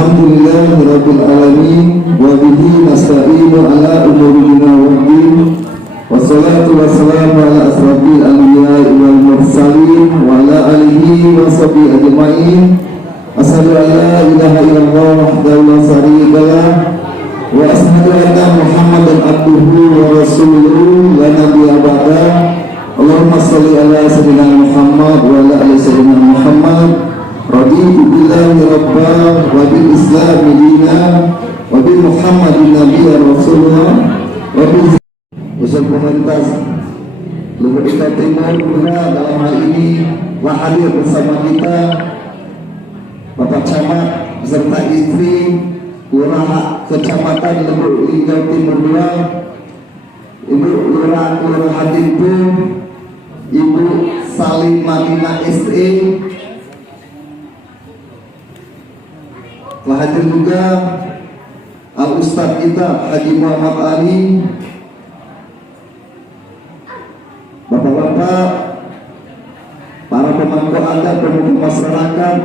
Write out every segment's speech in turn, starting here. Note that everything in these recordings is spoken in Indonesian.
Alhamdulillahirabbil alamin wa bihi nasta'inu ala umuri dunya waddin. Wassalatu wassalamu ala asrofil anbiya'i wal mursalin wa ala alihi wa sahbihi ajma'in. Asyhadu an la ilaha illallah wahdahu la syarika lah wa asyhadu anna Muhammadan abduhu wa rasuluhu la nabiyya ba'da. Allahumma shalli ala sayyidina Muhammad wa ala ali sayyidina Muhammad. Raditu billahi rabbah wa bil islami dinan wa bil Muhammadin nabiyyan rasulullah wa bil usul komunitas Luhur Indah Timur juga dalam hal ini telah hadir bersama kita Bapak Camat beserta istri Lurah Kecamatan Luhur Indah Timur 2, Ibu Lurah Kelurahan Timur, Ibu Salim Madinah SE. Telah hadir juga Al-Ustadz kita Haji Muhammad Ali, bapak-bapak, para pemangku adat, pemuda masyarakat,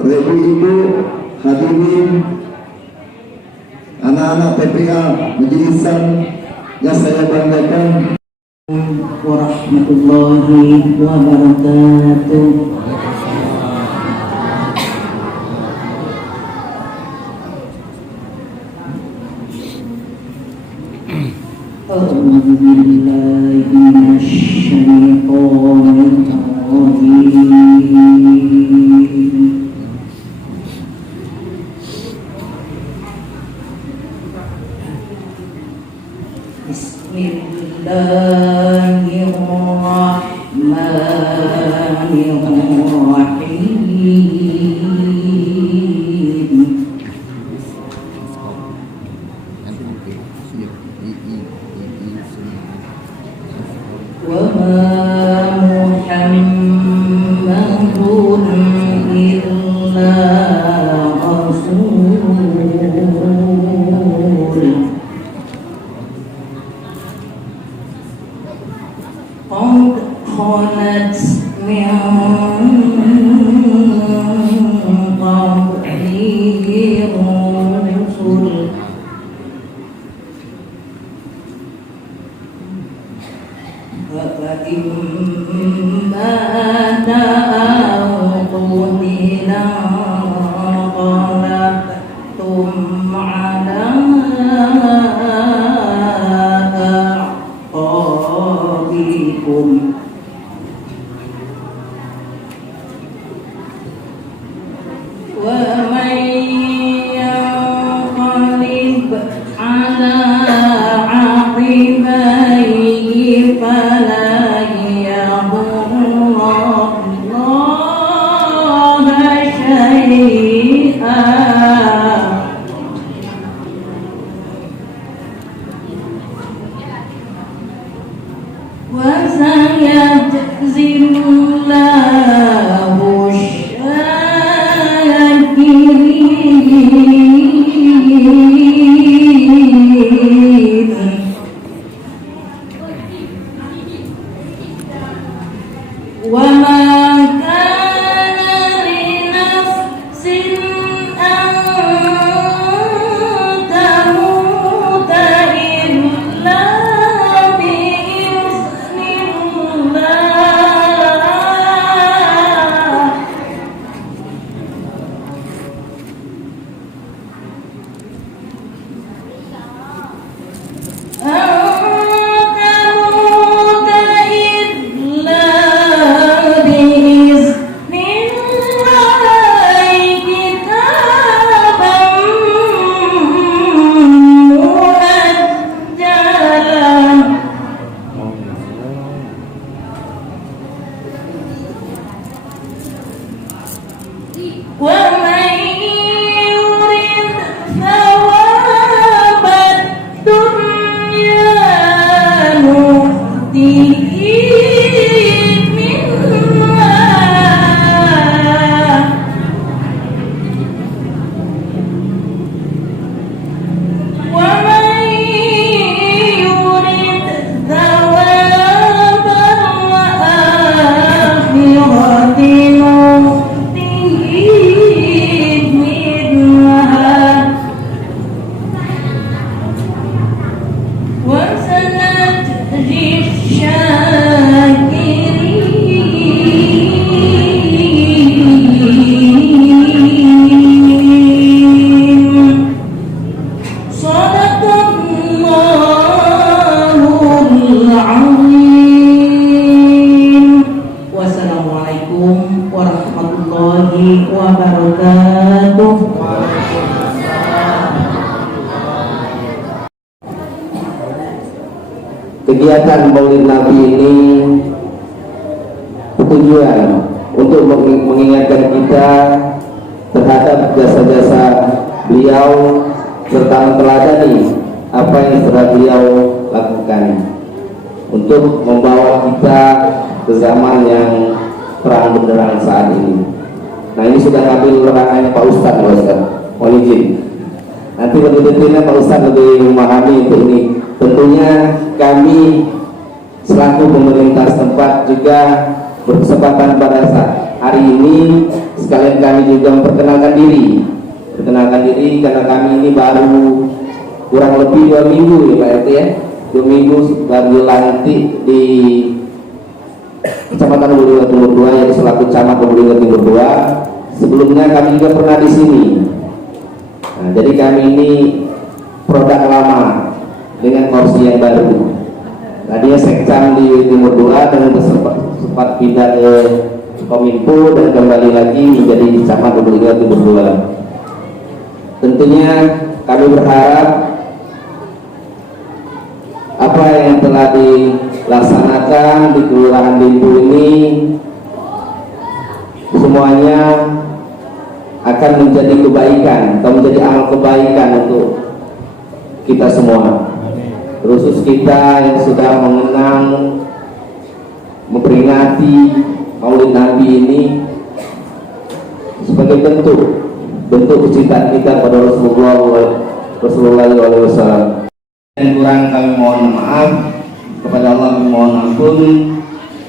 ibu-ibu, hadirin, anak-anak TPA majelisan yang saya banggakan. Warahmatullahi wabarakatuh. A'udzu billahi minasyaitonir rajim. Bismillahirrahmanirrahim. Wa ma Muhammadun illa rasul qad khalat min qablihi rusul فإن مات أو قتل انقلبتم على أعقابكم ومن ينقلب على عقبيه فلن يضر الله شيئا وسيجزي الله الشاكرين. وما كان لنفس أن تموت إلا بإذن الله ومن يرد ثواب الدنيا نؤته منها ومن يرد ثواب الآخرة نؤته warahmatullahi wabarakatuh. Kegiatan Maulid Nabi ini bertujuan untuk mengingatkan kita terhadap jasa-jasa beliau serta meneladani apa yang telah beliau lakukan untuk membawa kita ke zaman yang terang benderang saat ini. Nah, ini sudah ngambil ranahnya Pak Ustadz, mohon izin. Nanti lebih detailnya Pak Ustadz lebih memahami untuk ini. Tentunya kami selaku pemerintah setempat juga berkesempatan pada saat hari ini sekalian kami juga memperkenalkan diri karena kami ini baru kurang lebih 2 minggu ya Pak RT ya, 2 minggu baru dilantik di Kecamatan Lubulingga Timur 2 yaitu selaku Camat Lubulingga Timur 2. Sebelumnya kami juga pernah di sini. Nah, jadi kami ini produk lama dengan kursi yang baru. Tadinya Sekcam di Timur 2 dan sempat pindah ke Kominfo dan kembali lagi menjadi Camat Lubulingga Timur 2. Tentunya kami berharap apa yang telah dilaksanakan di Kelurahan Limpu ini semuanya akan menjadi kebaikan atau menjadi amal kebaikan untuk kita semua, khusus kita yang sudah mengenang memperingati Maulid Nabi ini sebagai bentuk kecintaan kita pada Rasulullah SAW. Dan kurang kami mohon maaf, kepada Allah kami mohon ampun,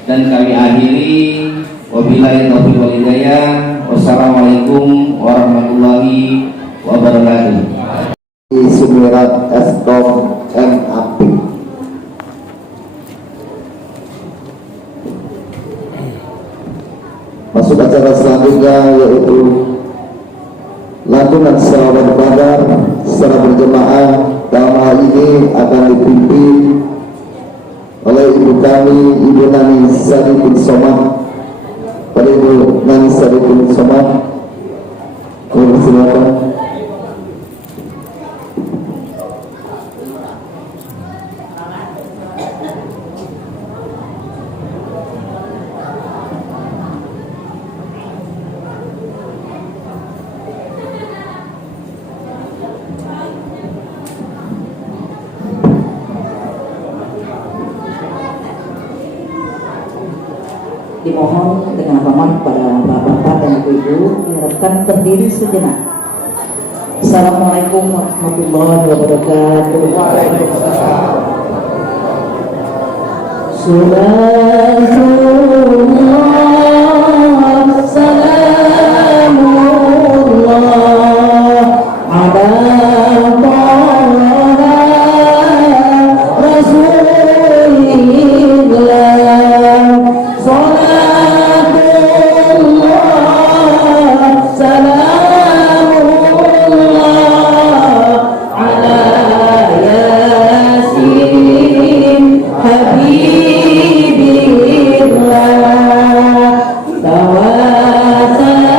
dan kami akhiri wabillahi taufiq wal hidayah. Wassalamualaikum warahmatullahi wabarakatuh. Sumirat Eskom MAP. Masuk acara selanjutnya yaitu lantunan salawat badar secara berjemaah. Dalam hal ini akan dipimpin oleh ibu kami, Ibu Nani Sari bin Somad. Pada Ibu Nani Sari bin Somad, silakan. Dimohon dengan hormat kepada bapak-bapak dan ibu-ibu diharapkan berdiri sejenak. Assalamualaikum warahmatullahi wabarakatuh. Salamullah, salamullah ala Habibillah, tawasal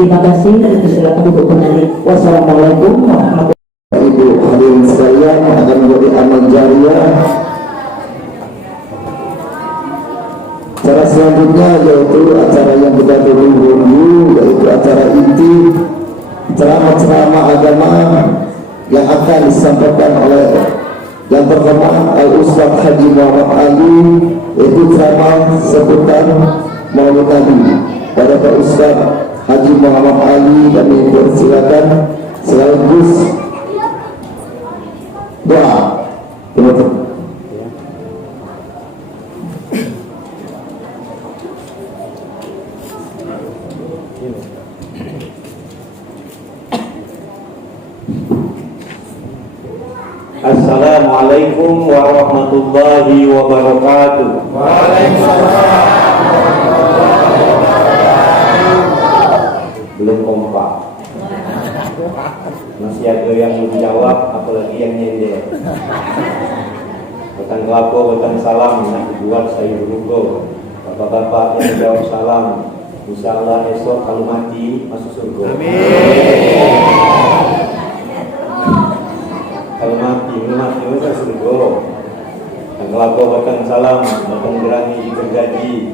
Terima kasih dan silakan duduk kembali. Wassalamualaikum warahmatullahi wabarakatuh. Ibu hadirin sekalian, akan menjadi amal jariah. Acara selanjutnya yaitu acara yang kita tunggu-tunggu, yaitu acara inti ceramah-ceramah agama yang akan disampaikan oleh yang pertama Al-Ustaz Haji Muhammad Ali, yaitu ceramah seputar Maulid Nabi. Pada Pak Ustaz Haji Muhammad Ali kami persilakan sekaligus doa. Assalamualaikum warahmatullahi wabarakatuh. Belum kompak. Masih ada yang menjawab, apalagi yang nyender. Bukan kelapa, bukan salam, nak dibuat saya berugo. Bapak-bapak yang jawab salam, insyaallah esok kalau mati masuk surga. Kalau mati masuk surga. Dan kelapa, bukan salam, bukan berani dikerjaji.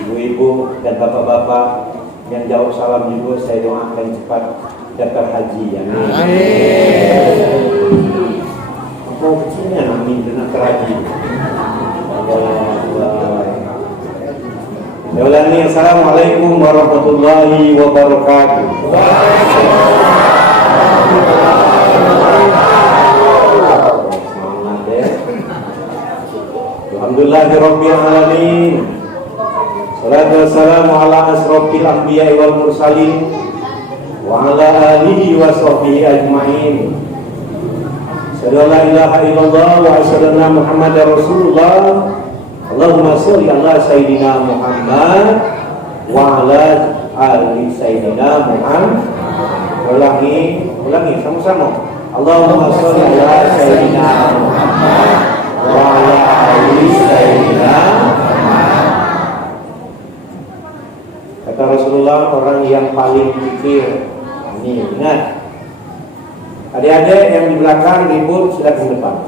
Ibu-ibu dan bapak-bapak yang jawab salam juga saya doakan cepat daftar haji. Amin. Apa kecilnya amin daftar haji. Ya ulangi. Assalamualaikum warahmatullahi wabarakatuh. Semangat ya. Alhamdulillahirabbil alamin. Salatu wassalamu ala asrofil anbiya wal mursalin wa ala alihi wa sahbihi ajma'in. Asyhadu an la ilaha illallah wa asyhadu anna Muhammadar Rasulullah. Allahumma sholli ala sayyidina Muhammad wa ala ali sayyidina Muhammad. Ulangi sama-sama. Allahumma sholli ala sayyidina Muhammad wa ala ali sayyidina Muhammad. Kata Rasulullah, orang yang paling pikir. Ini ingat. Adik-adik yang di belakang ribut sudah ke depan.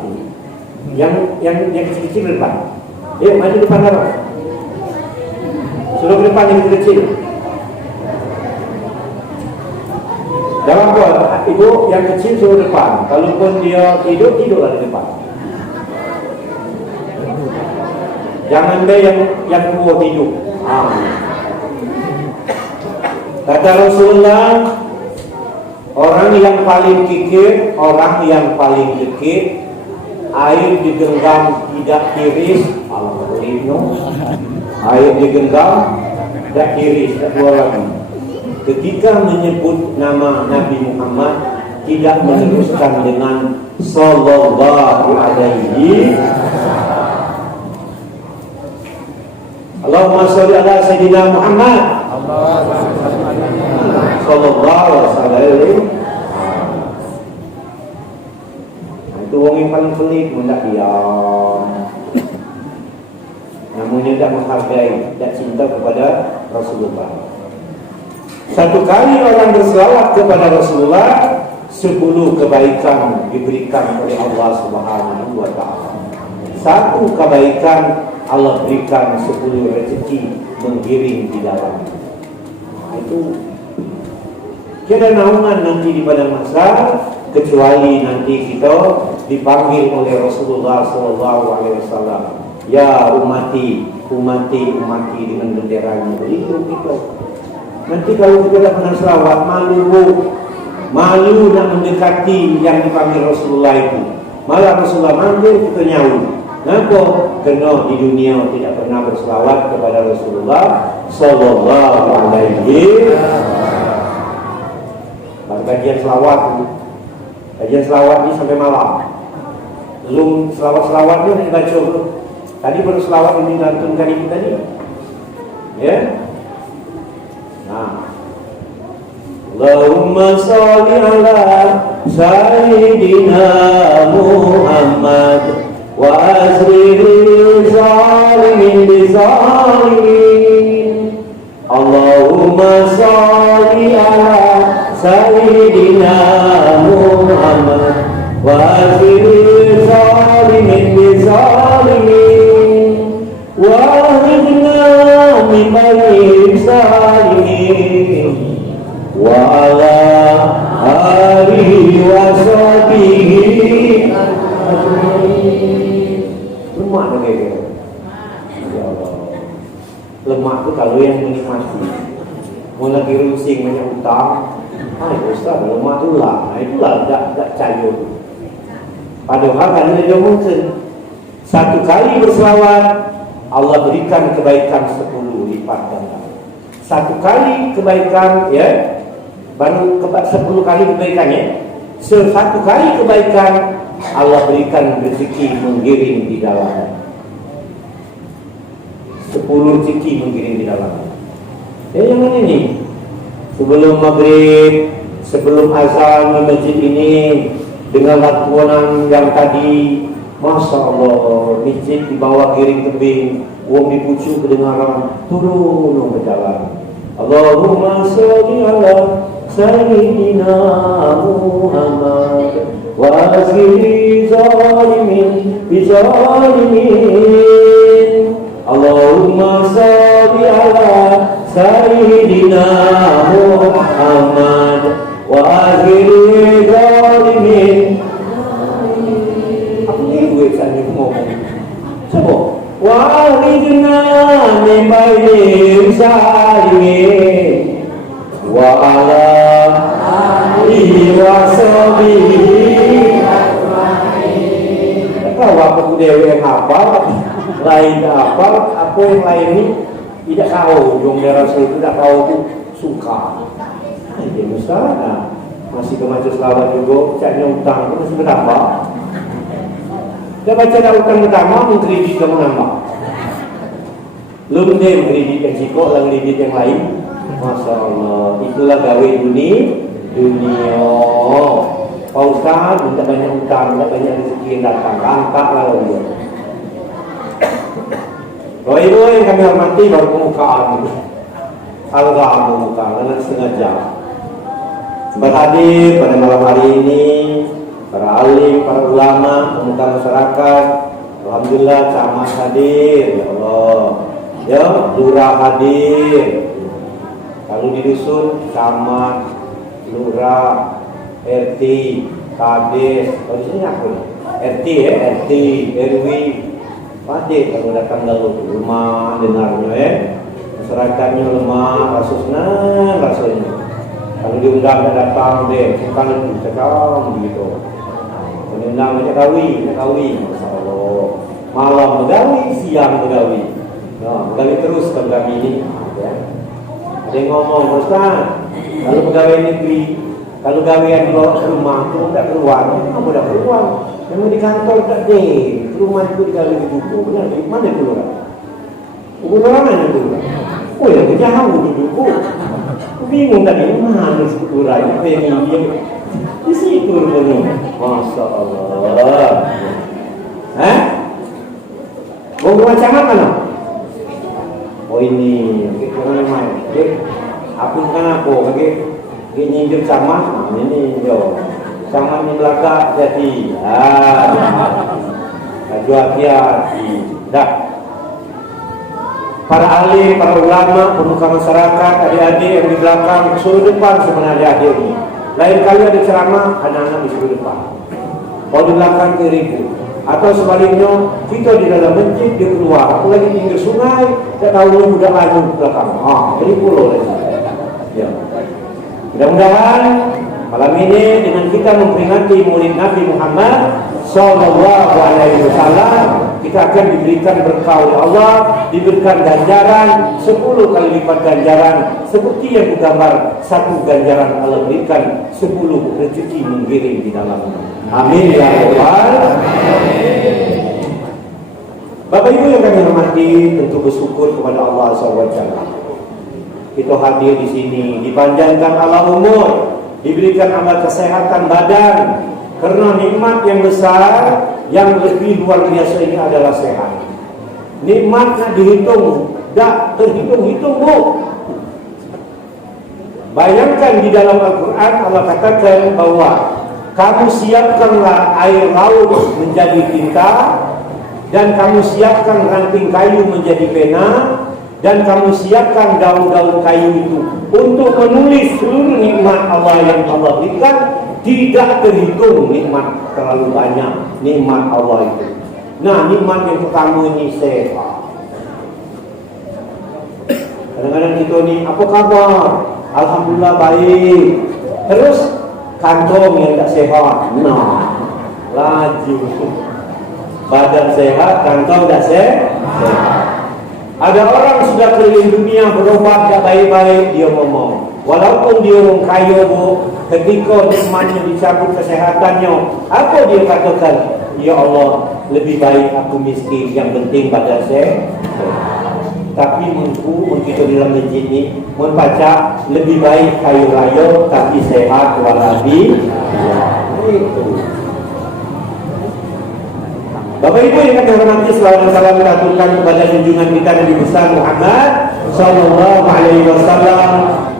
Yang kecil-kecil depan. Yuk maju depan apa? Suruh ke depan yang kecil. Jangan buat ibu yang kecil suruh depan. Kalaupun dia tidurlah di depan. Jangan deh yang tua tidur. Kata Rasulullah, orang yang paling kikir, orang yang paling kikir, air digenggam tidak tiris, air digenggam tidak tiris, tidak keluar lagi. Ketika menyebut nama Nabi Muhammad, tidak meneruskan dengan sallallahu alaihi. Allahumma sholli ala sayyidina Muhammad sallallahu alaihi. Itu orang yang paling pelik hendak diam. Namanya tidak menghargai, tidak cinta kepada Rasulullah. Satu kali orang berselawat kepada Rasulullah, 10 kebaikan diberikan oleh Allah Subhanahu wa Ta'ala. Satu kebaikan Allah berikan 10 rezeki menggiring di dalam. Itu tiada naungan nanti di pada masa, kecuali nanti kita dipanggil oleh Rasulullah SAW. Ya umati, umati, umati dengan benderanya. Begitu kita. Nanti kalau kita tak pernah selawat, malu nak mendekati yang dipanggil Rasulullah itu. Malah Rasulullah manggil, kita nyaut. Kenapa? Kerana di dunia tidak pernah berselawat kepada Rasulullah Sallallahu Alaihi Wasallam. Kajian selawat ni sampai malam. Belum selawat-selawatnya nak dibaca dulu. Tadi baru selawat ini lantunkan itu tadi. Ya. Nah. Allahumma sholli ala Sayyidina Muhammad wa asril zalimin bizalimin. Allahumma sholli ala Sayyidina Muhammad wa asril zalimin bizalimin wa ahdina min bayin salimin wa ala alihi wa sahbihi lemak dengar dia. Ya Allah, lemak tu kalau yang menikmati. Mau lagi rusing banyak hutang, Ustaz, lemak tu lah. Itulah tak cair. Padahal kan dia mungkin satu kali berselawat Allah berikan kebaikan 10 lipat ganda. Satu kali kebaikan, ya, baru 10 kali kebaikan, ya. Satu kali kebaikan Allah berikan rezeki menggiring di dalam. 10 rezeki menggiring di dalam. Yang mana ini? Sebelum maghrib, sebelum azan di masjid ini, dengan lakuan yang tadi, Masya Allah, masjid di bawah giring tebing, uang dipucuk kedengaran, turun ke jalan. Allahumma sholli ala Sayyidina Muhammad wa asli zalimin bizalimin. Allahumma sholli ala Sayyidina Muhammad wa asli zalimin. Apa ni gue tanya ngomong? Siapa? Wa akhrijna min bayin salimin wa ala alihi wa sahbihi ajma'in. Tahu apa dewe yang hafal, lain apa yang lain ini tidak tahu. Jom dia Rasul tidak tahu tu suka. Dia Ustaz, masih ke majlis selawat juga, caknya utang masih bertambah. Dia baca dah utang pertama, mengkredit kamu nambah. Belum dia mengkredit yang cikok, lah kredit yang lain. Masya Allah, itulah gawe dunia. Pak Ustaz, minta banyak utang, minta banyak rezeki yang datang, angkatlah dia. Bapak Ibu yang kami hormati, baru pembukaan ini. Alga pembukaan, dengan sengaja. Berhadir pada malam hari ini para alim, para ulama, pemuka masyarakat. Alhamdulillah, camat hadir, ya Allah. Ya, lurah hadir. Kalau di dusun, camat, lurah, RT, kades. Kalau di sini apa nih? RT ya, RT, RW. Hadir kalau datang lalu rumah dengarnya, masyarakatnya lemah, rasanya. Kalau diundang datang deh, bukan cakap begitu. Undang banyak kawi, masyaallah. Malam begawi, siang begawi. Nah, begawi terus ke kami ini. Ya. Ada yang ngomong, Ustaz, kalau pegawai negeri, kalau gawean dibawa ke rumah, itu tidak keluar. Kamu tidak keluar. Memang di kantor tak deh. Rumah itu digawe di buku. Benar, di mana keluar? Buku orang mana keluar? Oh ya, jauh di buku. Bingung tadi, mana sekurang? Apa yang dia? Di situ rupanya. Masya Allah. Mau macam mana? Oh ini, kita main. Aku kan aku kaki nyindir sama ini jo. Sama di belakang jadi. Kaju hati-hati. Dah. Para ahli, para ulama, pemuka masyarakat, adik-adik yang di belakang, suruh depan sebenarnya adik ini. Lain kali ada ceramah, anak-anak disuruh depan. Kalau di belakang ke ribu. Atau sebaliknya, kita di dalam masjid, dia keluar. Aku lagi pinggir sungai, tak tahu ni udah laju di belakang. Jadi pulau lagi. Ya. Mudah-mudahan malam ini dengan kita memperingati Maulid Nabi Muhammad Sallallahu Alaihi Wasallam, kita akan diberikan berkah oleh Allah, diberikan ganjaran 10 kali lipat ganjaran, seperti yang digambar satu ganjaran Allah berikan 10 rezeki menggiring di dalamnya. Amin ya rabbal alamin. Bapak Ibu yang kami hormati, tentu bersyukur kepada Allah SWT. Kita hadir di sini, dipanjangkan Allah umur, diberikan amal kesehatan badan. Karena nikmat yang besar, yang lebih luar biasa ini adalah sehat. Nikmatnya dihitung, tak terhitung-hitung bu. Bayangkan di dalam Al-Quran Allah katakan bahwa kamu siapkanlah air laut menjadi tinta, dan kamu siapkan ranting kayu menjadi pena, dan kamu siapkan daun-daun kayu itu untuk menulis seluruh nikmat Allah yang Allah berikan. Tidak terhitung nikmat, terlalu banyak nikmat Allah itu. Nah, nikmat yang pertama ini sehat. Kadang-kadang kita ni, apa khabar? Alhamdulillah baik. Terus kantong yang tak sehat. Nah, laju. Badan sehat, kantong tak sehat. Ada orang sudah keliling dunia berobat tak baik-baik, dia ngomong. Walaupun dia orang kaya bu, ketika nikmatnya dicabut kesehatannya, apa dia katakan? Ya Allah, lebih baik aku miskin, yang penting badan saya. Tapi menurutku, kita di dalam masjid ini membaca lebih baik kayu raya tapi sehat walabi. Itu. Bapak Ibu yang kami hormati, selawat dan salam kita aturkan kepada junjungan kita Nabi besar Muhammad Sallallahu Alaihi Wasallam,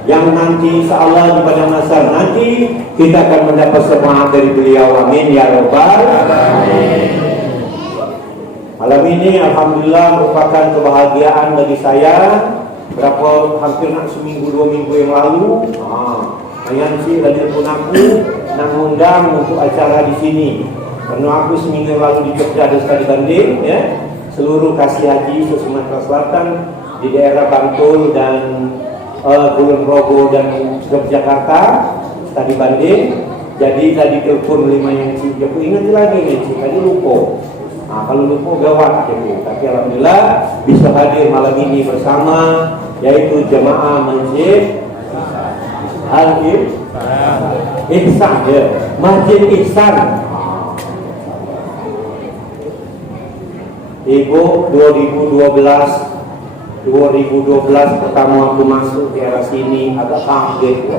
yang nanti insyaallah di pada masa nanti kita akan mendapat syafaat dari beliau. Amin ya rabbal alamin. Malam ini alhamdulillah merupakan kebahagiaan bagi saya. Hampir nak seminggu 2 minggu yang lalu, ayam si lagi pun aku nak mengundang untuk acara di sini. Karena aku seminggu yang lalu di Jogja dan sekali banding, ya, seluruh kasih haji se-Sumatera Selatan di daerah Bantul dan Kulon Progo dan Yogyakarta tadi banding. Jadi tadi telepon 5 yang si, aku ingat lagi nih si, tadi lupa. Kalau lupa gawat gitu. Tapi alhamdulillah bisa hadir malam ini bersama, yaitu jemaah Masjid Al-Ihsan, ya, Masjid Ihsan. Ibu 2012 pertama aku masuk di era sini agak kaget ya.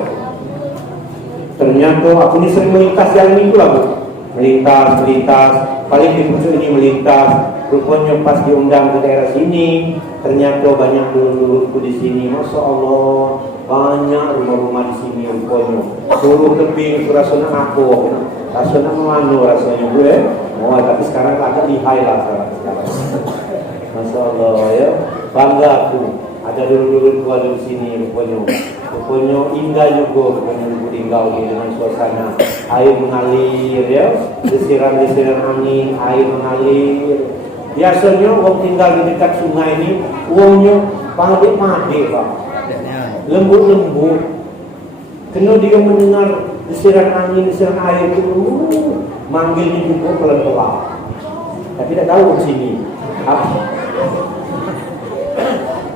Ternyata aku ini sering melintas jalan itu lah bu. Melintas, paling di pucuk ini melintas. Rupanya pas diundang ke daerah sini, ternyata banyak dulur-dulurku di sini. Masya Allah, banyak rumah-rumah di sini rupanya. Suruh tebing, rasanya aku, rasanya menganu rasanya gue. Tapi sekarang agak lihai lah sekarang. Masya Allah ya, bangga aku. Ada dulur-dulur tua di sini rupanya. Rupanya indah juga rupanya tinggal dengan suasana. Air mengalir ya, desiran-desiran angin, air mengalir. Biasanya orang tinggal di dekat sungai ini, uangnya pade-pade pak, lembut-lembut. Kena dia mendengar desiran angin, desiran air itu, manggilnya juga pelan-pelan. Tapi tidak tahu di sini.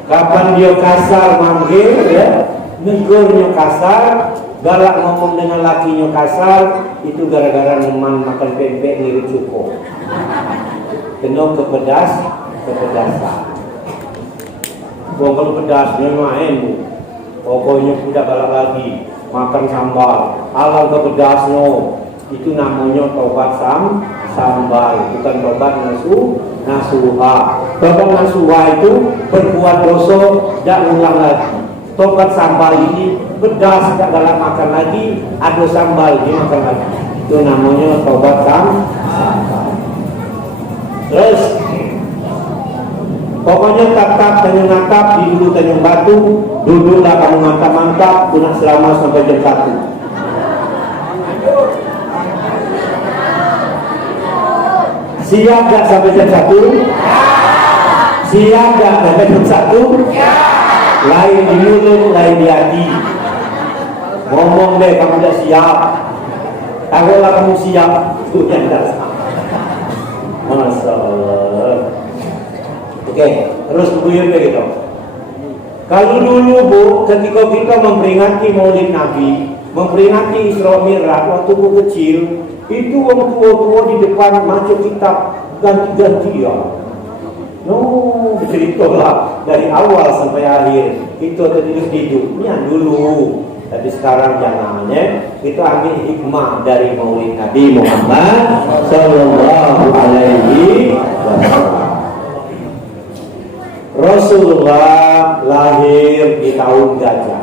Kapan dia kasar manggil ya, negurnya kasar, galak ngomong dengan lakinya kasar, itu gara-gara neman makan pempek ngirit cukup. Kena kepedasan. Kalau pedasnya main bu, pokoknya sudah galak lagi makan sambal. Alang kepedasnya itu namanya tobat sambal, bukan tobat nasuha. Tobat nasuha itu berbuat dosa, tidak ulang lagi. tobat sambal ini pedas, tidak galak makan lagi, ada sambal dia makan lagi. Itu namanya tobat sambal. Terus pokoknya tatap tanya natap di dulu Tanjung Batu, duduklah kamu mantap-mantap, guna selama sampai jam 1. Siap gak sampai jam 1? Siap gak sampai jam 1? Lain di mulut, lain di hati. Ngomong deh kamu udah siap. Taruhlah kamu siap, itu yang dasar. Masya Allah. Oke, terus buyur begitu. Kalau dulu Bu, ketika kita memperingati Maulid Nabi, memperingati Isra Mi'raj waktu Bu kecil, itu orang tua-tua di depan macam kitab ganti-ganti ya. No, ceritalah dari awal sampai akhir. Kita tadi hidupnya dulu. Tapi sekarang jangan ya. Kita ambil hikmah dari Maulid Nabi Muhammad Sallallahu Alaihi Wasallam. Rasulullah lahir di tahun gajah.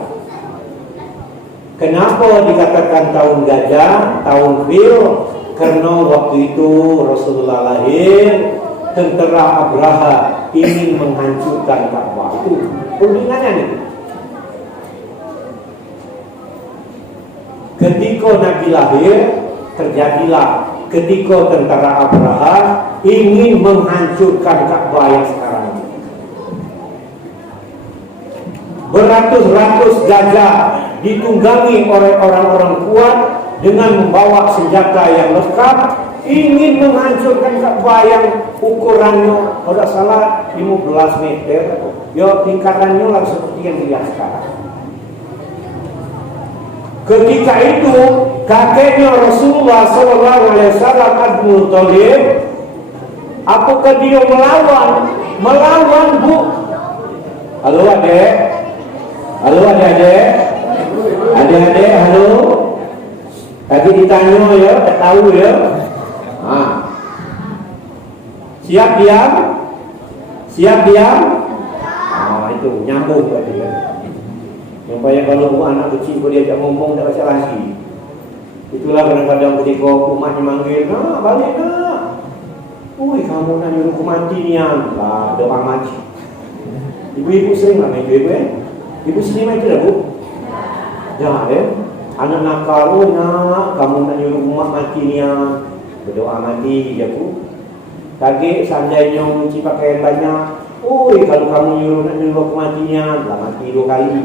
Kenapa dikatakan tahun gajah, tahun fil? Karena waktu itu Rasulullah lahir, tentara Abraha ingin menghancurkan Ka'bah. Itu hubungannya nih. Ketika Nabi lahir, terjadilah ketika tentara Abraha ingin menghancurkan Ka'bah yang sekarang ini. Beratus-ratus gajah ditunggangi oleh orang-orang kuat dengan membawa senjata yang lengkap, ingin menghancurkan Ka'bah yang ukurannya kalau salah 15 meter. Ya tingkatannya lah seperti yang dilihat sekarang. Ketika itu kakeknya Rasulullah SAW Abdul Muthalib, apakah dia melawan Bu? Halo adek, halo adik-adik, adik-adik, halo. Tadi ditanya ya, tahu ya. Siap diam, siap diam. Itu nyambung tadi ya. Supaya kalau anak kecil boleh diajak ngomong tak baca lagi. Itulah kadang-kadang ketika rumahnya manggil, nak balik nak. Ui kamu nak nyuruh aku mati nian. Lah doa mati. Ibu-ibu sering lah main ibu Ibu sini main tidak Bu? Jangan ya. Anak nakal, oh nak kamu nak nyuruh umat mati nian. Berdoa mati ya Bu. Kaget seandainya mencuci pakaian banyak. Oi, kalau kamu nyuruh kematian, lah mati 2 kali.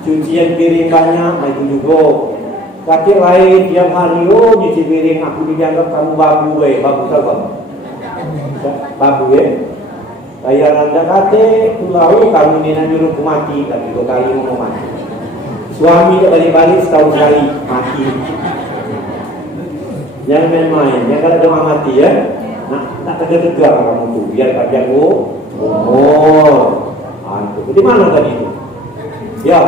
Cucian piring banyak, mati juga. Kakek lain tiap hari, oh cuci piring, aku dianggap kamu babu, babu tahu kamu? Babu Saya anda kakek, tahu kamu ni nak nyuruh kemati, tapi 2 kali mau mati. Suami tak balik-balik setahun sekali mati. Jangan main-main, jangan kalau doa mati ya. Nak tegar-tegar kamu tu biar panjang umur. Di mana tadi itu? Ya,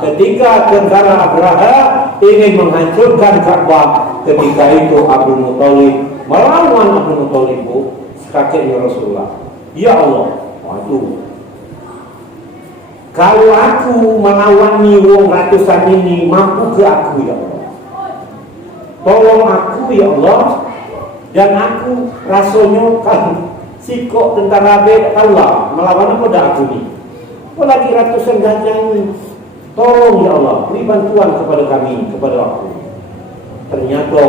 ketika tentara Abraha ingin menghancurkan Ka'bah, ketika itu Abdul Muthalib melawan Abdul Muthalib kakeknya Rasulullah. Ya Allah, waduh. Kalau aku melawan wong ratusan ini, mampu ke aku ya Allah. Tolong aku ya Allah. Dan aku rasanya kan sikok tentara B tak tahulah melawan apa dah aku ni. Apalagi ratusan gajah ini. Tolong ya Allah, beri bantuan kepada kami, kepada aku. Ternyata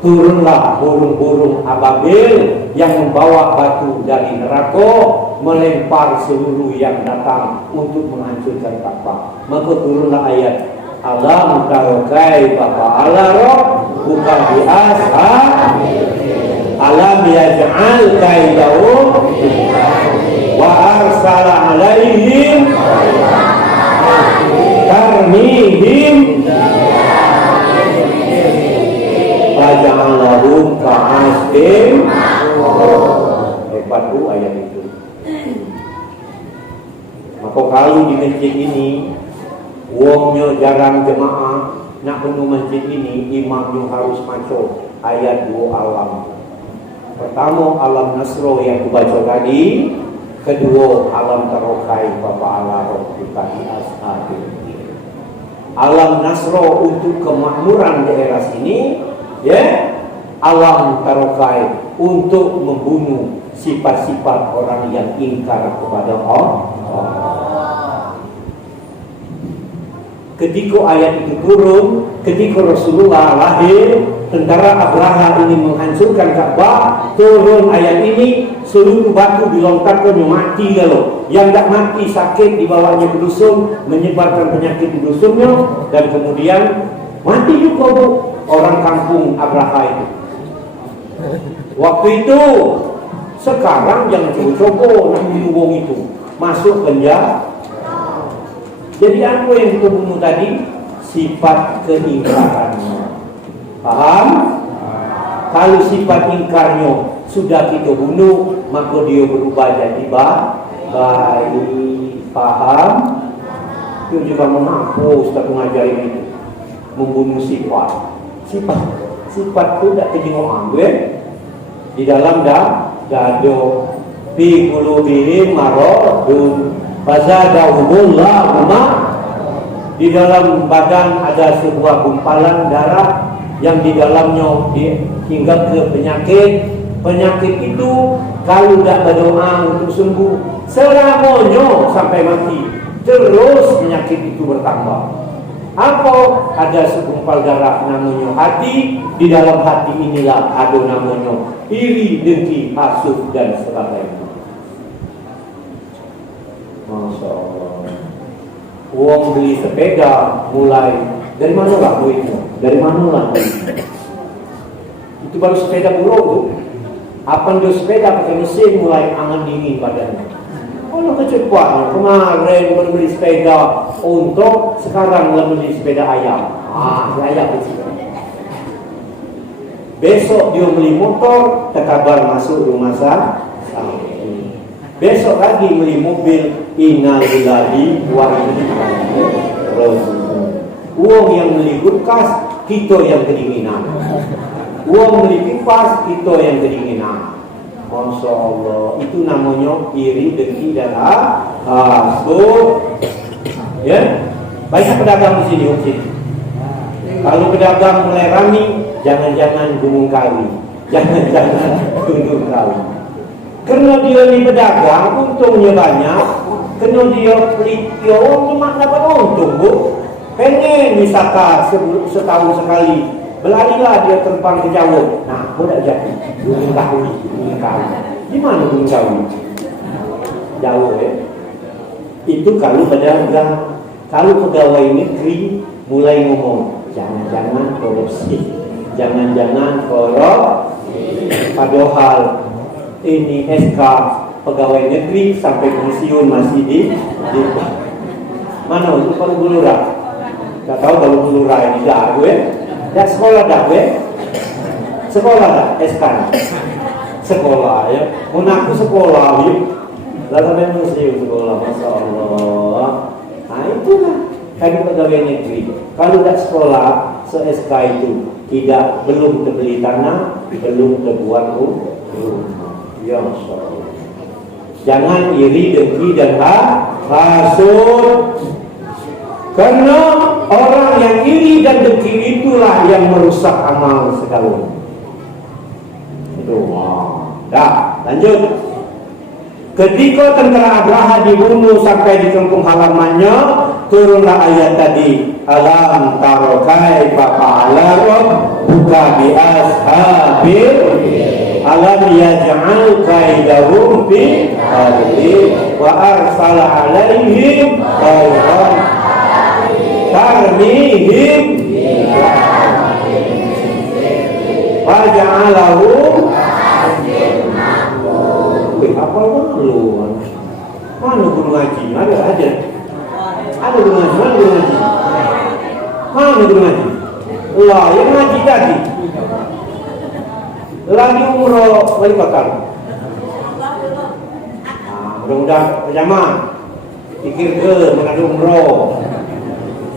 turunlah burung-burung ababil yang membawa batu dari neraka melempar seluruh yang datang untuk menghancurkan Ka'bah. Maka turunlah ayat Alam tara kaifa fa'ala rabbuka bi ashab alam yaj'al kaidahum wa arsala alaihim tarmihim faja'alahum ka'asfin. Hebat Bu ayat itu. Maka kalau di masjid ini wongnya jarang jemaah, nak penuh masjid ini imamnya harus maco ayat 2 alam. Pertama alam Nasro yang aku baca tadi, Kedua, alam tarokai Bapak Allah Rabbuka di ashabil. Alam nasro untuk kemakmuran daerah sini, ya. Alam tarokai untuk membunuh sifat-sifat orang yang ingkar kepada Allah. Ketika ayat itu turun, ketika Rasulullah lahir, tentara Abraha ini menghancurkan Ka'bah, turun ayat ini, seluruh batu dilontarkannya mati kalau. Yang tak mati sakit dibawanya ke dusun, menyebarkan penyakit di dusunnya, dan kemudian mati juga orang kampung Abraha itu. Waktu itu, sekarang jangan coba-coba nak bunuh itu, masuk penjara. Jadi apa yang kita bunuh tadi? Sifat keingkarannya. Paham? Kalau sifat ingkarnya sudah kita bunuh, maka dia berubah jadi baik. Paham? Itu juga mengaku Ustaz mengajari itu. Membunuh sifat. Sifat itu tidak kejengok ambil. Di dalam dado fi qulubihim maradun fazadahumullahu ma. Di dalam badan ada sebuah gumpalan darah yang di dalamnya hingga ke penyakit. Penyakit itu kalau tidak berdoa untuk sembuh selamanya sampai mati, terus penyakit itu bertambah. Apa? Ada segumpal darah namanya hati. Di dalam hati inilah ada namanya iri, dengki, hasud dan sebagainya. Masya Allah. Uang beli sepeda mulai dari mana lah duitnya? Dari mana lah duitnya? Itu baru sepeda buruk tuh. Apa dia sepeda pakai mesin mulai angan dingin badannya. Kalau kecepatan kemarin membeli sepeda untuk sekarang membeli sepeda ayam. Ayam itu. Besok dia beli motor, terkabar masuk rumah sakit. Besok lagi beli mobil, innalillahi wa inna ilaihi raji'un. Uang yang beli kulkas, kita yang kedinginan. Uang beli kipas, kita yang kedinginan. Masya Allah, itu namanya iri, dengki dan hasud. Ya, banyak pedagang di sini. Kalau pedagang mulai rame, jangan-jangan gunung kawi, jangan-jangan gunung kawi. Karena dia ini pedagang, untungnya banyak. Karena dia pelit, ya cuma dapat untung bu. Pengen wisata setahun sekali, berlarilah dia terbang ke Jawa. Nah, boleh jadi gunung kawi. Di mana gunung kawi? Jauh ya. Itu kalau pedagang. Kalau pegawai negeri mulai ngomong, jangan-jangan korupsi, jangan-jangan korupsi. Padahal ini SK pegawai negeri sampai pensiun masih di mana itu Pak Bulura? Tidak tahu kalau Bulura ini dah gue, dah sekolah dah gue, sekolah dah SK, sekolah ya, mengaku sekolah ya, lalu sampai pensiun sekolah, Masya Allah. Nah itulah tadi pegawai negeri. Kalau tidak sekolah se-SK itu belum terbeli tanah, belum terbuat rumah. Ya Masya Allah. Jangan iri, dengki dan hasud. Karena orang yang iri dan dengki itulah yang merusak amal segala. Itu. Dah, lanjut. Ketika tentara Abraha dibunuh sampai di kampung halamannya, turunlah ayat tadi. Alam taro kaifa fa'ala rabbuka bi ashabil. Alam yaj'al kaidahum fi tadlil wa arsala alaihim tayran tarmihim faja'alahum. Apa lu? Mana guru ngaji? Ada. Ada guru ngaji. Mana guru ngaji? Mana guru ngaji? Allah yang ngaji tadi. Lagi umroh balik bakal. Mudah-mudahan pertama pikir ke mengadu umroh.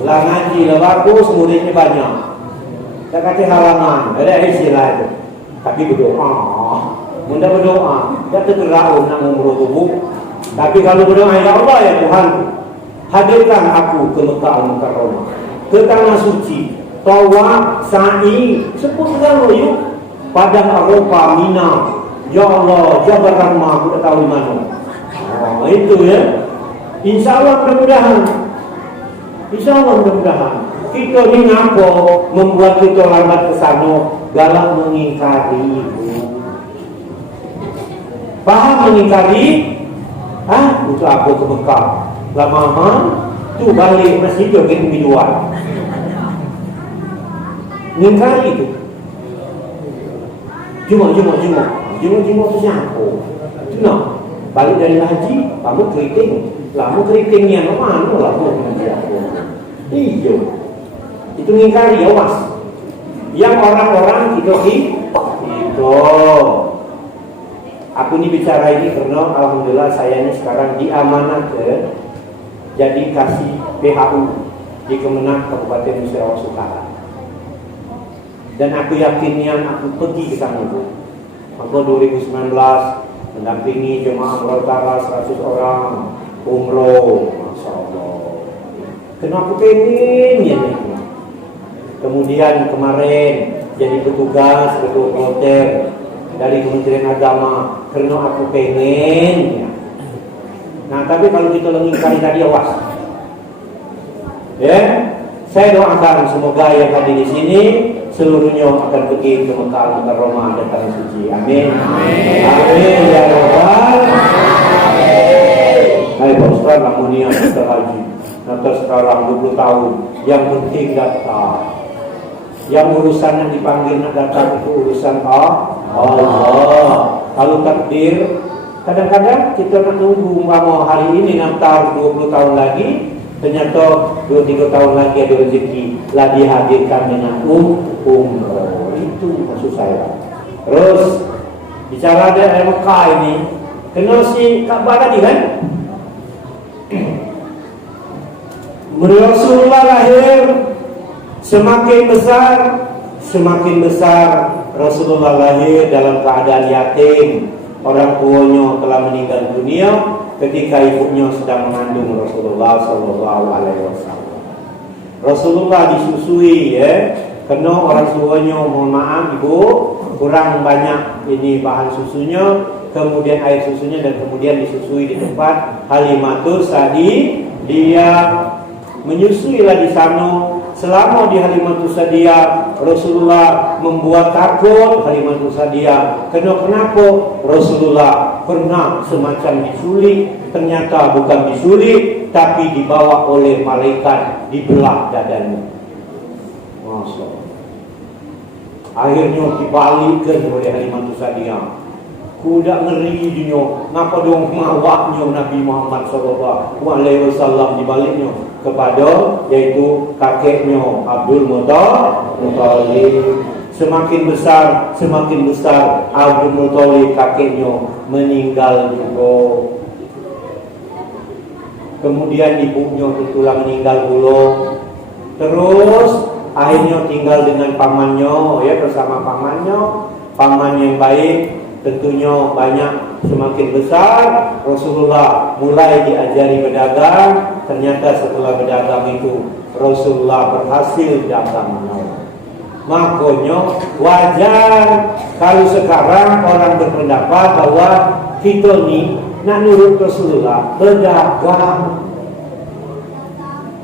Lah ngaji lah bagus, muridnya banyak. Tak kata halangan, ada istilah itu. Tapi berdoa. Mudah berdoa, tak tergerak nak umroh tubuh. Tapi kalau berdoa, ya Allah ya Tuhan, hadirkan aku ke Mekah Al-Mukarramah, ke tanah suci, tawaf, sa'i, sebutkan lo yuk, Padang Arafah, Mina, ya Allah, Jabal Rahmah, aku tak tahu di mana. Oh, itu ya. Insya Allah mudah-mudahan. Insya Allah mudah-mudahan. Kita ni ngapa membuat kita lambat ke sana, galak mengingkari itu. Faham mengingkari? Untuk apa ke Mekah? Lama-lama tu balik masih joget biduan. Mengingkari itu. Jumlah tu siapa? Tu nak balik dari haji, kamu keriting. Lama keritingnya mana lah kamu siapa? Iya. Itu mengingkari, awas. Yang orang-orang itu. Aku ini bicara ini karena alhamdulillah saya ini sekarang diamanatkan jadi kasih PHU di Kemenang Kabupaten Musyawarah Utara. Dan aku yakinnya aku pergi ke sana itu. Aku 2019 mendampingi jemaah umroh Utara 100 orang umroh, Masya Allah. Kenapa aku pengen ya? Kemudian kemarin jadi petugas ketua kloter dari Kementerian Agama karena aku pengen ya. Nah tapi kalau kita mengingkari tadi awas ya. Saya doakan semoga yang hadir di sini seluruhnya akan pergi ke Mekah Al-Mukarramah dan tanah suci. Amin. Amin ya Rabbal alamin. Hai Pak Ustaz, namun yang kita haji nanti sekarang 20 tahun yang penting daftar. Yang urusan yang dipanggil nak datang itu urusan Allah. Kalau takdir, kadang-kadang kita nak nunggu umpama hari ini nanti 20 tahun lagi, ternyata 2-3 tahun lagi ada rezeki lah dihadirkan dengan umroh. Itu maksud saya. Terus bicara dari Mekah ini, kenal si Ka'bah tadi kan? Rasulullah lahir semakin besar Rasulullah lahir dalam keadaan yatim. Orang tuanya telah meninggal dunia ketika ibunya sedang mengandung Rasulullah Sallallahu Alaihi Wasallam. Rasulullah disusui ya, karena orang tuanya mohon maaf ibu kurang banyak ini bahan susunya, kemudian air susunya dan kemudian disusui di tempat Halimatus Sa'diyah. Dia menyusuilah di sana. Selama di Halimatus Sa'diyah Rasulullah membuat takut Halimatus Sa'diyah. Kenapa? Rasulullah pernah semacam diculik. Ternyata bukan diculik, tapi dibawa oleh malaikat, dibelah dadanya. Masya Allah. Akhirnya dibalikkan oleh Halimatus Sa'diyah. Kuda ngeri dunia. Ngapa dong mawaknya Nabi Muhammad sallallahu alaihi wasallam dibaliknya kepada yaitu kakeknya Abdul Muthalib. Semakin besar Abdul Muthalib kakeknya meninggal juga. Kemudian ibunya tentulah meninggal pula. Terus akhirnya tinggal dengan pamannya ya, bersama paman yang baik. Tentunya banyak semakin besar Rasulullah mulai diajari berdagang. Ternyata setelah berdagang itu Rasulullah berhasil dagang. Makanya wajar kalau sekarang orang berpendapat bahwa kita ni nak nurut Rasulullah berdagang.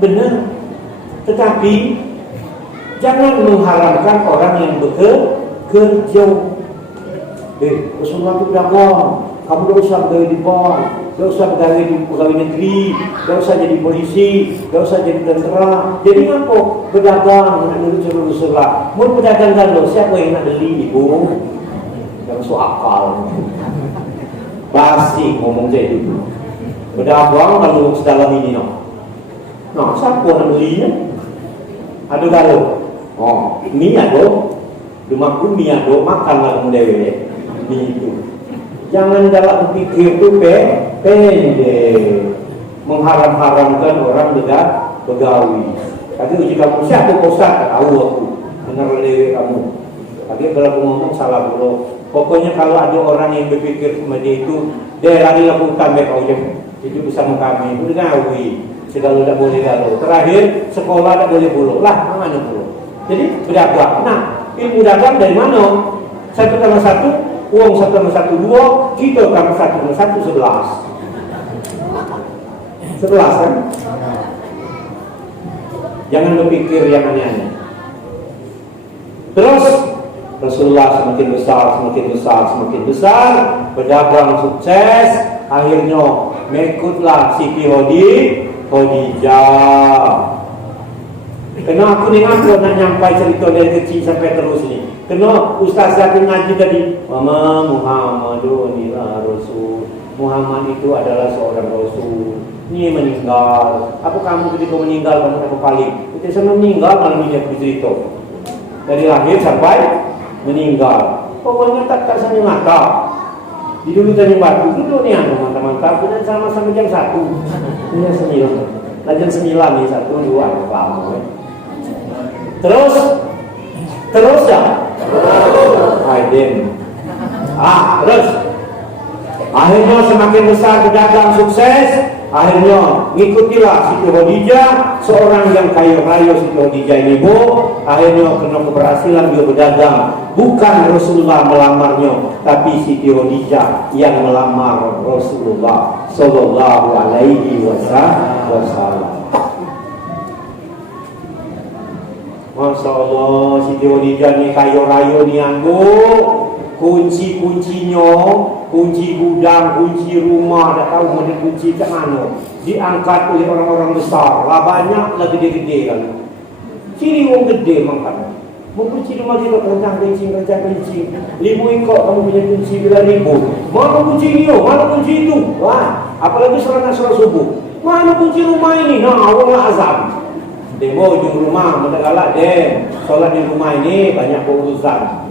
Benar. Tetapi jangan mengharamkan orang yang bekerja. Rasulullah itu dagang. Kamu tidak usah bergawe di bank, tidak usah bergawe di pegawai negeri, tidak usah jadi polisi, tidak usah jadi tentera. Jadi apa? Berdagang menurut Rasulullah. Mau berdagang kalau siapa yang nak beli ibu? Yang masuk akal. Basi ngomong saya itu. Berdagang kalau sedalam ini no. Nah, siapa nak belinya? Ada kalau. Oh, mie ada. Rumahku mie ada, makanlah kamu dewe. Itu. Jangan dalam pikir itu pendek mengharam-haramkan orang begawi. Tapi uji kamu siapa Ustaz? Tahu aku. Benar dewe kamu. Tapi kalau aku ngomong salah dulu. Pokoknya kalau ada orang yang berpikir sama dia itu, dia larilah ke hutan kau je hidup bersama kami, itu ngawi segala tak boleh galau. Terakhir sekolah tak boleh buluk lah, mana buluk. Jadi berdagang. Nah, ilmu dagang dari mana? 1 tambah 1, uang 1 tambah 1 2, kita tambah 1 tambah 1 11. 11 kan? Jangan berpikir yang aneh-aneh. Terus Rasulullah semakin besar, semakin besar, semakin besar, berdagang sukses, akhirnya mengikutlah Siti Khadijah. Kena aku ni nak nyampai cerita dari kecil sampai terus ni. Kena ustazah tu ngaji tadi, Mama Muhammadun ila Rasul. Muhammad itu adalah seorang Rasul. Ini meninggal. Apa kamu ketika meninggal kamu tak paling? Kita sama meninggal malam ini aku cerita. Dari lahir sampai meninggal. Pokoknya tak sana mata. Di dulu tanya batu, dulu ni anu mantap-mantap. Kemudian sama-sama jam 1. Ini 9. Jam 9 ni 1 2 lama. Terus ya. Aiden. Terus. Akhirnya semakin besar berdagang sukses. Akhirnya ngikutilah Siti Khadijah, seorang yang kaya raya. Siti Khadijah ini bu, akhirnya kena keberhasilan dia berdagang. Bukan Rasulullah melamarnya, tapi Siti Khadijah yang melamar Rasulullah Sallallahu Alaihi Wasallam. Masya Allah, Siti Khadijah ni kaya raya ni anggu. Kunci-kuncinya, kunci gudang, kunci rumah, dah tahu mana kunci ke mana, diangkat oleh orang-orang besar. Lah banyak lah gede-gede kan. Ciri orang gede makan. Mau kunci rumah kita kencang-kencing. 5 ekor kamu punya kunci bila ribu. Mana kunci ni? Mana kunci itu? Wah, apalagi sholat subuh. Mana kunci rumah ini? Nah, orang azam. Demo ujung rumah, mana galak deh. Sholat di rumah ini banyak urusan.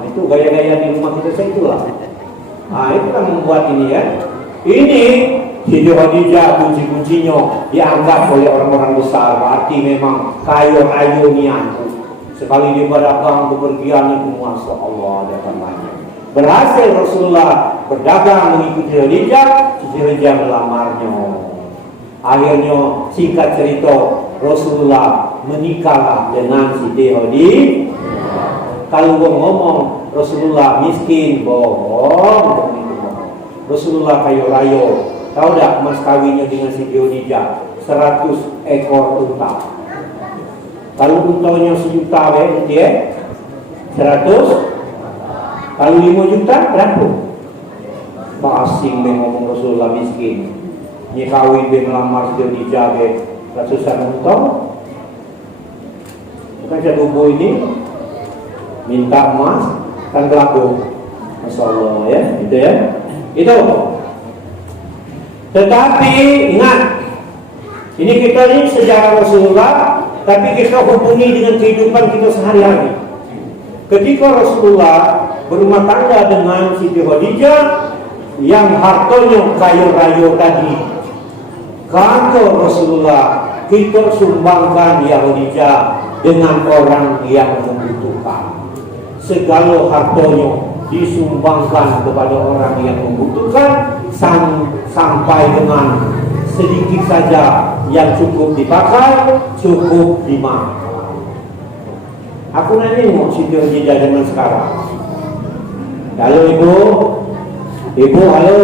Itu gaya-gaya di rumah kita itulah. Itu kan membuat ini ya. Ini Siti Khadijah kunci-kuncinya dianggap oleh orang-orang besar. Berarti memang kaya raya nianku. Sekali dia berdagang bepergian itu, Masya Allah, datang banyak. Berhasil Rasulullah berdagang mengikuti Khadijah. Siti Khadijah melamarnya. Akhirnya singkat cerita, Rasulullah menikahlah dengan Siti Khadijah. Kalau gua ngomong Rasulullah miskin, bohong. Rasulullah kaya raya. Tahu tak mas kawinnya dengan Siti Khadijah? 100 ekor unta. Kalau untanya 1 juta dia 100. Kalau 5 juta berapa? Asing dia ngomong Rasulullah miskin. Ni kawin dia melamar Siti Khadijah ratusan unta. Bukan satu buah ini minta emas kan berlaku. Masya Allah ya, gitu ya. Itu. Tetapi ingat, ini kita ini sejarah Rasulullah, tapi kita hubungi dengan kehidupan kita sehari-hari. Ketika Rasulullah berumah tangga dengan Siti Khadijah yang hartanya kaya raya tadi, kata Rasulullah, kita sumbangkan ya Khadijah dengan orang yang membutuhkan. Segala hartanya disumbangkan kepada orang yang membutuhkan sampai dengan sedikit saja yang cukup dipakai, cukup dimakan. Aku nanya mau Siti Khadijah zaman sekarang. Halo ibu halo.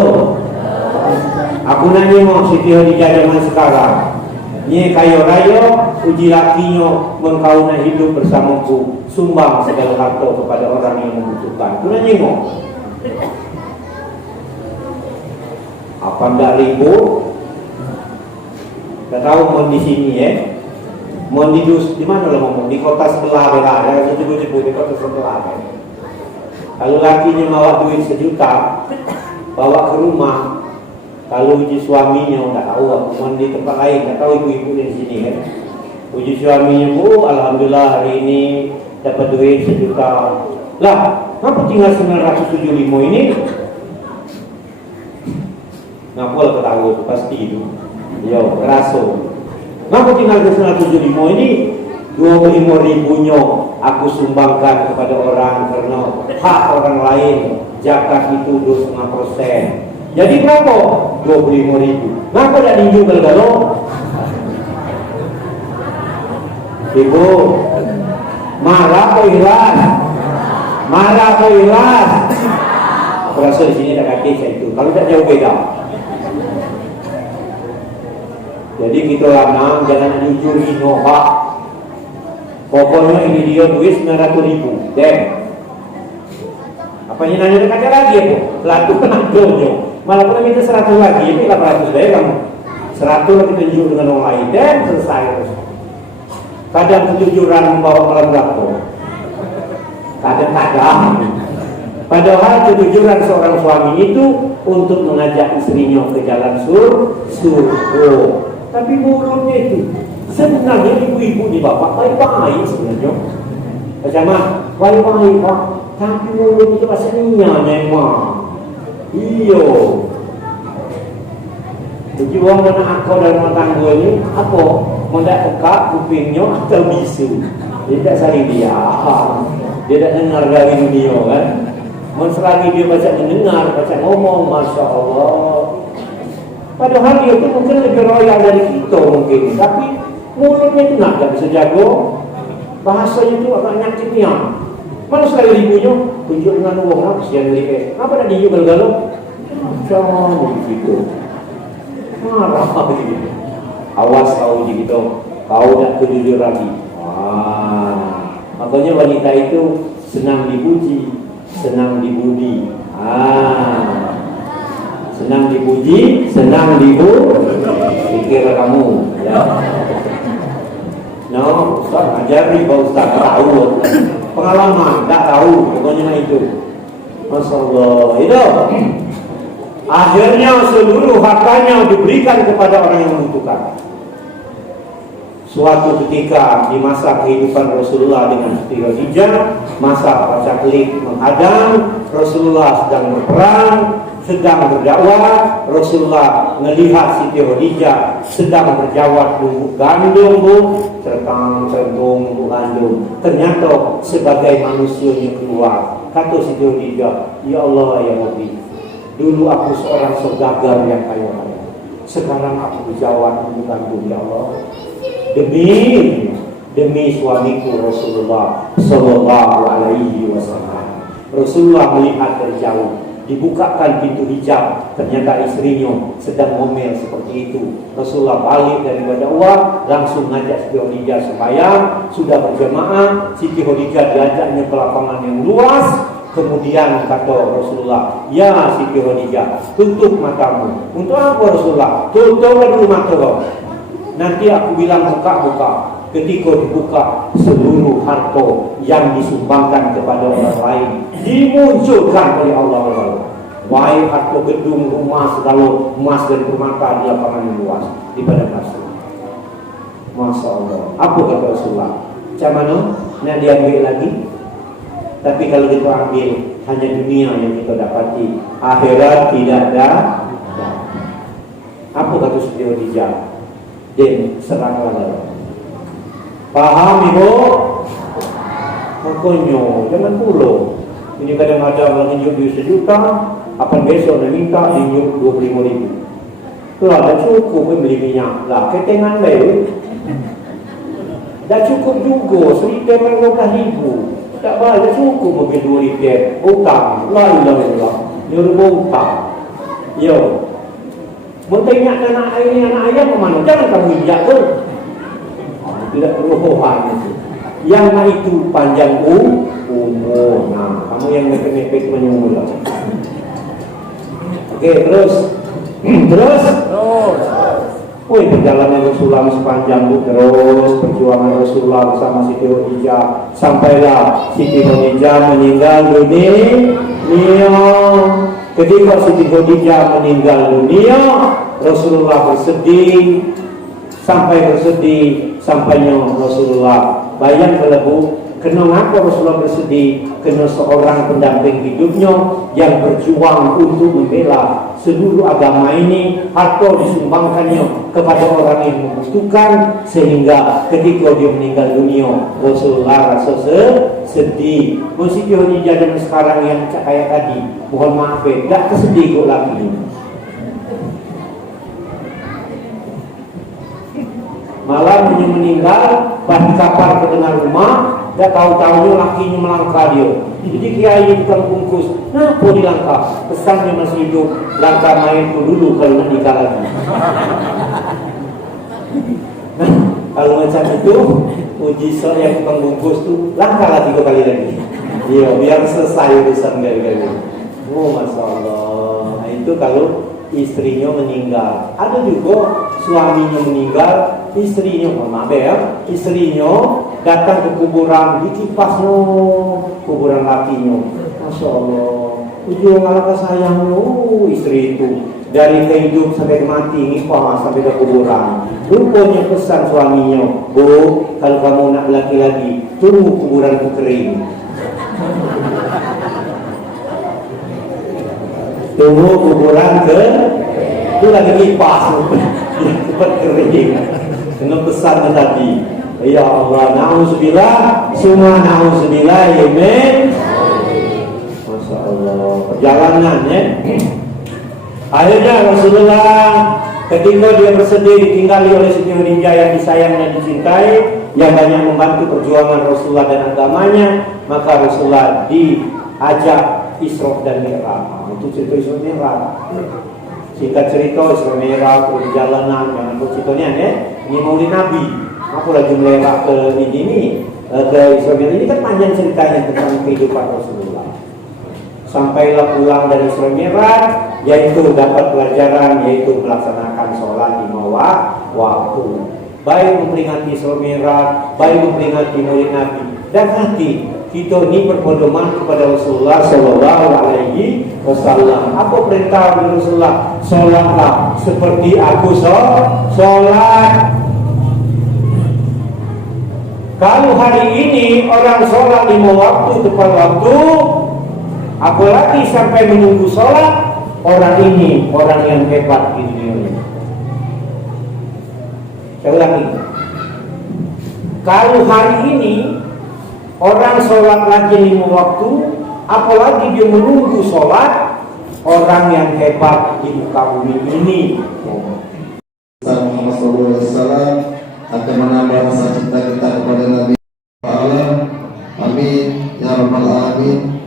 Aku nanya mau Siti Khadijah zaman sekarang. Ni kaya raya, uji lakinya mengkauna hidup bersamaku, sumbang segala harta kepada orang yang membutuhkan. Aku nanya mau. Apa ndak ribut? Tak tahu mau di sini ya. Mau di mana lah ngomong? Di kota sebelah bela, ada sebut-sebut di kota sebelah. Kalau lakinya bawa duit 1 juta, bawa ke rumah. Kalau uji suaminya tak tahu, aku di tempat lain, tak tahu ibu-ibu di sini kan. Uji suaminya, bu, alhamdulillah hari ini dapat duit 1 juta. Lah, kenapa tinggal 975 ini? Ngapa lah ketahu pasti itu. Yo, keraso. Kenapa tinggal 975 ini? 25.000-nya aku sumbangkan kepada orang karena hak orang lain. Zakat itu 2,5%. Jadi berapa? 25.000. Kenapa tak dijual kalau? Ibu, marah atau ikhlas? Marah atau ikhlas? Aku rasa di sini ada kaki saya itu. Kalau tak jauh beda. Jadi kita lanang jangan jujur inohak. Pokoknya ini dia duit 900.000. Deh. Apanya nanya dekat lagi aku? Lalu penantunya. Malah kalau kita 100 lagi, ini 800 deh kamu. 100 lagi tunjuk dengan orang lain dan selesai. Kadang kejujuran membawa malam belakang. Kadang-kadang. Padahal kejujuran seorang suami itu untuk mengajak istrinya ke jalan surga. Tapi mulutnya itu sebenarnya ibu-ibu di bapak baik-baik sebenarnya. Macam baik-baik pak. Tapi mulut itu rasanya memang. Iyo. Jadi orang mana akau dalam rumah tangga ini apa? Mendak pekak kupingnya atau bisu. Dia tak saling dia. Dia tak dengar dari dunia kan. Selagi dia baca mendengar, baca ngomong, Masya Allah. Padahal dia itu mungkin lebih royal dari kita mungkin. Tapi mulutnya itu tak bisa jago. Bahasanya itu agak nyakitnya. Mana sekali ibunya tunjuk dengan uang apa sih yang beli apa nak dijual galau? Jangan begitu. Marah begitu. Awas kau begitu. Kau tak jujur lagi. Makanya wanita itu senang dipuji, senang dibudi. Senang dipuji, senang pikir kamu ya. No, Ustaz ajari Pak Ustaz tahu. Pengalaman, tak tahu, pokoknya itu. Masya Allah, itu. Akhirnya seluruh hartanya diberikan kepada orang yang membutuhkan. Suatu ketika di masa kehidupan Rasulullah dengan Siti Khadijah, masa pacaklik menghadang, Rasulullah sedang berperang, sedang berdakwah. Rasulullah melihat Siti Khadijah sedang berjawab bubuk gandum, bubuk gandum. Ternyata sebagai manusianya keluar. Kata Siti Khadijah, ya Allah ya Nabi, dulu aku seorang saudagar yang kaya raya. Sekarang aku berjawab bubuk gandum, ya Allah. Demi suamiku Rasulullah Sallallahu Alaihi Wasallam. Rasulullah melihat dari jauh, dibukakan pintu hijab, ternyata istrinya sedang ngomel seperti itu. Rasulullah balik daripada Allah, langsung ngajak Siti Khadijah sembahyang, sudah berjemaah. Siti Khadijah diajaknya ke lapangan yang luas. Kemudian kata Rasulullah, ya Siti Khadijah, tutup matamu. Untuk apa Rasulullah? Tutuplah dulu mata. Nanti aku bilang buka-buka. Ketika dibuka, seluruh harta yang disumbangkan kepada orang lain dimunculkan oleh Allah. Baik harta gedung, rumah, segala emas dan permata di lapangan yang luas di padang pasir. Masya Allah. Apa kata Rasulullah? Macam mana? Nak diambil lagi? Tapi kalau kita ambil, hanya dunia yang kita dapati, akhirat tidak ada. Apa kata Siti Khadijah? Dan seranglah. Paham ibu? Makanya jangan pulau. Ini kadang-kadang orang tunjuk duit 1 juta, apa besok nak minta tunjuk 25.000. Kalau dah cukup beli minyak lah, ketengan leh. Dah cukup juga, 1,15,000. Tak boleh cukup mungkin 2 liter. Utang, la ilaha illallah. Nyuruh utang. Yo. Mereka ingat anak ayam ke mana? Jangan kamu injak tu. Tidak perubahan itu. Yang itu panjang umur. Nah, kamu yang mepet-mepet menyumul. Oke, terus. Terus. Woi, perjalanan Rasulullah sepanjang itu terus, perjuangan Rasulullah bersama Siti Khadijah, sampailah Siti Khadijah meninggal dunia. Ketika Siti Khadijah meninggal dunia, Rasulullah bersedih, sampainya Rasulullah. Bayang kalau Kenapa Rasulullah bersedih? Karena seorang pendamping hidupnya yang berjuang untuk membela seluruh agama ini, atau disumbangkannya kepada orang yang membutuhkan, sehingga ketika dia meninggal dunia Rasulullah rasa sedih. Mesti dia di zaman sekarang yang kayak tadi, mohon maaf tak kesedih kok lagi. Malam dia meninggal, pas kapal ke tengah rumah, dah tahu-tahunya lakinya melangkah dia. Jadi kiai tukang bungkus, kenapa dilangkah? Pesannya masih hidup, langkah main dulu kalau nak nikah lagi. Nah, kalau macam itu, uji soal yang tukang bungkus tu, langkahlah 3 kali lagi. Iya, biar selesai urusan kali-kali. Oh, Masya Allah. Nah, itu kalau istrinya meninggal. Ada juga suaminya meninggal, istrinya istrinya datang ke kuburan, dikipasnya kuburan lakinya. Masya Allah, ujung ala sayangnya istri itu dari kehidup sampai mati, ngipah sampai ke kuburan. Rupanya pesan suaminya, Bu, kalau kamu nak laki lagi, tunggu kuburanku kering. Tunggu kuburan ke itu lagi kipas cepat kering. Dengan pesan tadi, ya Allah, na'udzubillah, semua na'udzubillah, amin. Masya Allah, perjalanan ya. Akhirnya Rasulullah ketika dia bersedih ditinggali oleh Siti Khadijah yang disayang dan dicintai, yang banyak membantu perjuangan Rasulullah dan agamanya, maka Rasulullah diajak Isra dan Mi'raj. Itu cerita Isra Mi'raj. Singkat cerita Isra Mi'raj perjalanan dengan ceritanya ya. Ini Maulid Nabi. Aku lagi melewat ke ini ke Isra Mi'raj. Ini kan panjang ceritanya tentang kehidupan Rasulullah. Sampailah pulang dari Isra Mi'raj, yaitu dapat pelajaran, yaitu melaksanakan sholat di bawah waktu. Baik memperingati Isra Mi'raj, baik memperingati Maulid Nabi. Dan hati kita ini berpedoman kepada Rasulullah Sallallahu Alaihi Wasallam. Apa perintah Rasulullah? Sholatlah seperti aku sholat. Kalau hari ini orang sholat 5 waktu tepat waktu, apalagi sampai menunggu sholat, orang ini orang yang hebat di dunia ini. Saya ulangi. Kalau hari ini orang sholat lagi 5 waktu, apalagi dia menunggu sholat, orang yang hebat di muka bumi ini. Muhammad SAW akan menambah rasa cinta kita kepada Nabi Allah. Amin ya rabbal alamin.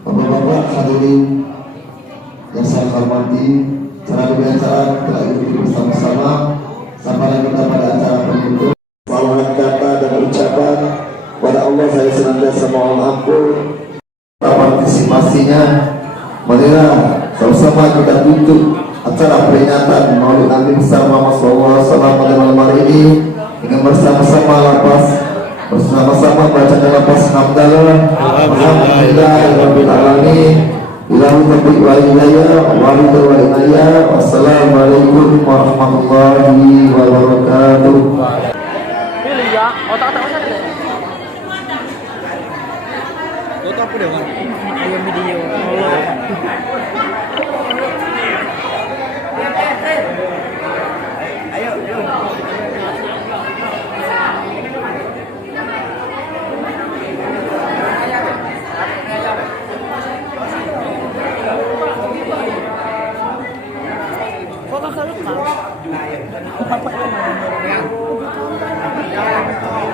Bapak-bapak hadirin yang saya hormati, cara berbicara telah ikuti bersama-sama sampai kita pada acara penutup. Salaman kata dan ucapan pada Allah saya senantiasa mohon ampun. Partisipasinya, marilah sama-sama kita tutup acara peringatan Maulid Nabi besar Muhammad SAW pada malam hari ini dengan bersama-sama lapas, bersama-sama bacakan lapas hamdalah. Alhamdulillahirabbil alamin. Ilahul taufiq wal hidayah wa inayah. Wassalamualaikum warahmatullahi wabarakatuh. Pilih ya, otak-otak mana deh? Foto apa deh, Bang? Video.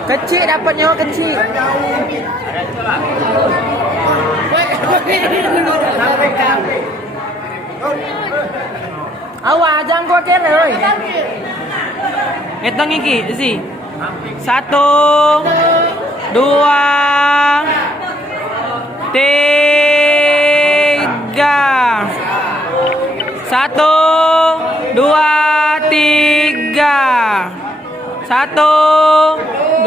Kecil dapatnya kecil. Awak jangan gua kira oi. Hitung iki, si. 1 2 3 1 2 3 1 2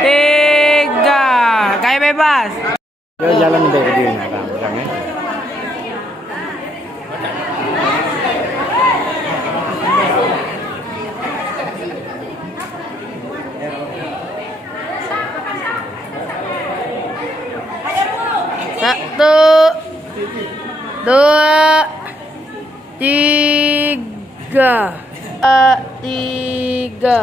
3 kayak bebas. Dia jalan dari dia kan, jangan. Satu, dua, tiga. Tiga.